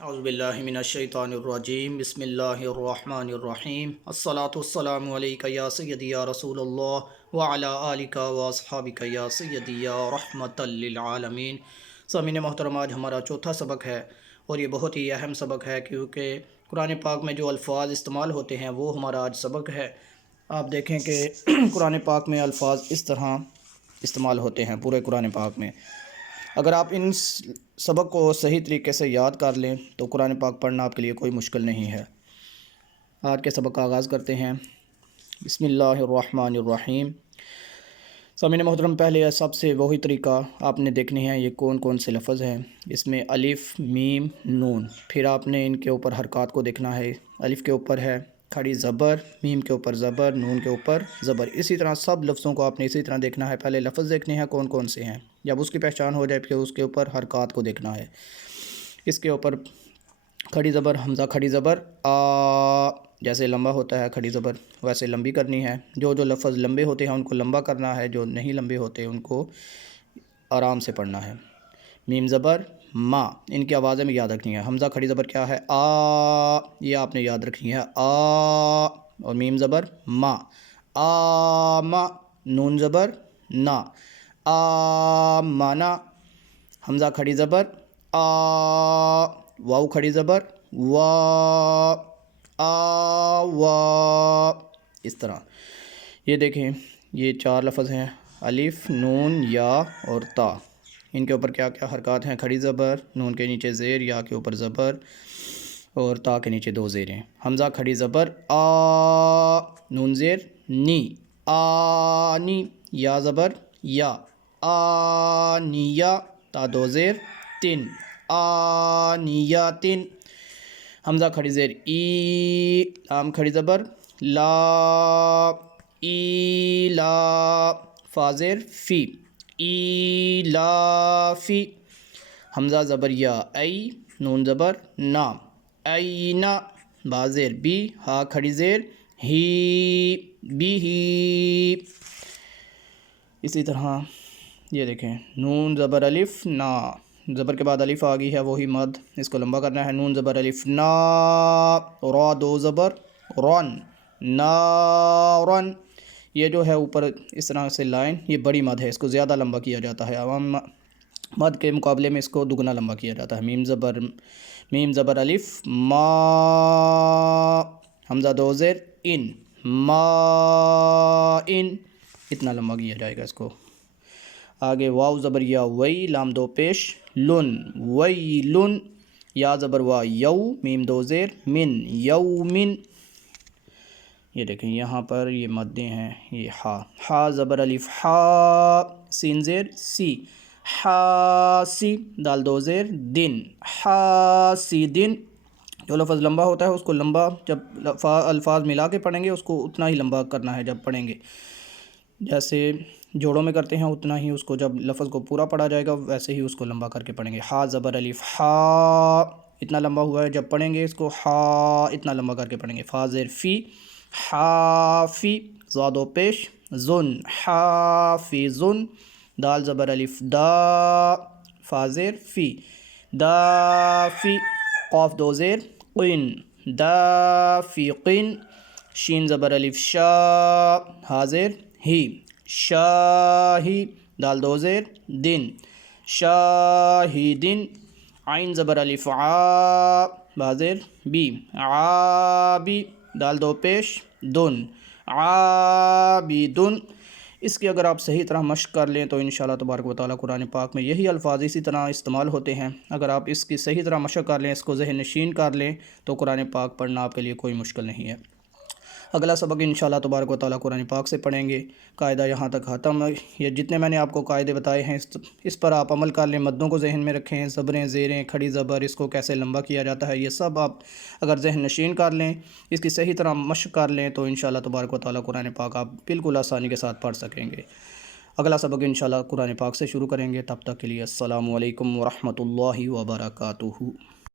اعوذ باللہ من الشیطان الرجیم بسم اللہ الرحمن الرحیم الصلاۃ والسلام علیک یا سیدی یا رسول اللہ وعلی آلک واصحابک یا سیدی یا رحمۃ للعالمین۔ سامعین محترم، آج ہمارا چوتھا سبق ہے اور یہ بہت ہی اہم سبق ہے کیونکہ قرآن پاک میں جو الفاظ استعمال ہوتے ہیں وہ ہمارا آج سبق ہے۔ آپ دیکھیں کہ قرآن پاک میں الفاظ اس طرح استعمال ہوتے ہیں پورے قرآن پاک میں۔ اگر آپ ان سبق کو صحیح طریقے سے یاد کر لیں تو قرآن پاک پڑھنا آپ کے لیے کوئی مشکل نہیں ہے۔ آج کے سبق کا آغاز کرتے ہیں۔ بسم اللہ الرحمن الرحیم۔ سامعین محترم، پہلے سب سے وہی طریقہ آپ نے دیکھنی ہے یہ کون کون سے لفظ ہیں۔ اس میں الف، میم، نون، پھر آپ نے ان کے اوپر حرکات کو دیکھنا ہے۔ الف کے اوپر ہے کھڑی زبر، میم کے اوپر زبر، نون کے اوپر زبر۔ اسی طرح سب لفظوں کو آپ نے اسی طرح دیکھنا ہے۔ پہلے لفظ دیکھنے ہیں کون کون سے ہیں، جب اس کی پہچان ہو جائے پھر اس کے اوپر حرکات کو دیکھنا ہے۔ اس کے اوپر کھڑی زبر، حمزہ کھڑی زبر آ، جیسے لمبا ہوتا ہے کھڑی زبر ویسے لمبی کرنی ہے۔ جو لفظ لمبے ہوتے ہیں ان کو لمبا کرنا ہے، جو نہیں لمبے ہوتے ان کو آرام سے پڑھنا ہے۔ میم زبر ما، ان کی آوازیں میں یاد رکھنی ہے۔ حمزہ کھڑی زبر کیا ہے؟ آ، یہ آپ نے یاد رکھنی ہے آ، اور میم زبر ما، آ ما۔ نون زبر نا، آ مانا۔ حمزہ کھڑی زبر آ، واو کھڑی زبر وا، آ وا۔ اس طرح یہ دیکھیں، یہ چار لفظ ہیں، الف، نون، یا اور تا۔ ان کے اوپر کیا کیا حرکات ہیں؟ کھڑی زبر، نون کے نیچے زیر، یا کے اوپر زبر اور تا کے نیچے 2 زیریں۔ حمزہ کھڑی زبر آ، نون زیر نی، آنی۔ یا زبر یا، آنیا، تا 2 زیر 3، آنیاتن۔ حمزہ کھڑی زیر ای، لام کھڑی زبر لا، ای لا۔ فا زیر فی، ای لا فی۔ حمزہ زبر یا ای، نون زبر نا، اینا۔ با زیر بی، ہا کھڑی زیر ہی، بی ہی۔ اسی طرح یہ دیکھیں، نون زبر الف نا، زبر کے بعد الف آ گئی ہے وہی مد، اس کو لمبا کرنا ہے۔ نون زبر الف نا، را 2 زبر رن، نارن۔ یہ جو ہے اوپر اس طرح سے لائن، یہ بڑی مد ہے، اس کو زیادہ لمبا کیا جاتا ہے، عوام مد کے مقابلے میں اس کو دگنا لمبا کیا جاتا ہے۔ میم زبر الف ما، حمزہ 2 زیر ان، ما ان، اتنا لمبا کیا جائے گا اس کو۔ آگے واو زبر یا وئی، لام 2 پیش لن، وئی لن۔ یا زبر وا یو، میم 2 زیر من، یو من۔ یہ دیکھیں یہاں پر یہ مدیں ہیں، یہ ہا، ہا زبر الف ہا، سین زیر سی، ہا سی۔ دال 2 زیر دن، ہا سی دن۔ جو لفظ لمبا ہوتا ہے اس کو لمبا، جب الفاظ ملا کے پڑھیں گے اس کو اتنا ہی لمبا کرنا ہے جب پڑھیں گے، جیسے جوڑوں میں کرتے ہیں اتنا ہی اس کو، جب لفظ کو پورا پڑھا جائے گا ویسے ہی اس کو لمبا کر کے پڑھیں گے۔ ہا زبر الف ہا، اتنا لمبا ہوا ہے، جب پڑھیں گے اس کو ہا اتنا لمبا کر کے پڑھیں گے۔ فا زیر فی، حافی، زا 2 پیش زن، حافظن۔ دال زبر الف دا، فا زیر فی، دافی۔ قاف 2 زیر قن، دافقن۔ شین زبر الف شا، ہا زیر ہی، شاہی۔ دال 2 زیر دن، شاہدن۔ عین زبر الف عا، با زیر بی، عابی۔ دال 2 پیش دن، عابدن۔ اس کی اگر آپ صحیح طرح مشق کر لیں تو انشاءاللہ تبارک و تعالیٰ قرآن پاک میں یہی الفاظ اسی طرح استعمال ہوتے ہیں۔ اگر آپ اس کی صحیح طرح مشق کر لیں، اس کو ذہن نشین کر لیں تو قرآن پاک پڑھنا آپ کے لیے کوئی مشکل نہیں ہے۔ اگلا سبق انشاءاللہ تبارک و تعالیٰ قرآن پاک سے پڑھیں گے۔ قاعدہ یہاں تک ختم ہے۔ یہ جتنے میں نے آپ کو قاعدے بتائے ہیں اس پر آپ عمل کر لیں، مدوں کو ذہن میں رکھیں، زبریں، زیریں، کھڑی زبر، اس کو کیسے لمبا کیا جاتا ہے، یہ سب آپ اگر ذہن نشین کر لیں، اس کی صحیح طرح مشق کر لیں تو انشاءاللہ تبارک و تعالیٰ قرآن پاک آپ بالکل آسانی کے ساتھ پڑھ سکیں گے۔ اگلا سبق انشاءاللہ قرآن پاک سے شروع کریں گے، تب تک کے لیے السلام علیکم ورحمۃ اللہ وبرکاتہ۔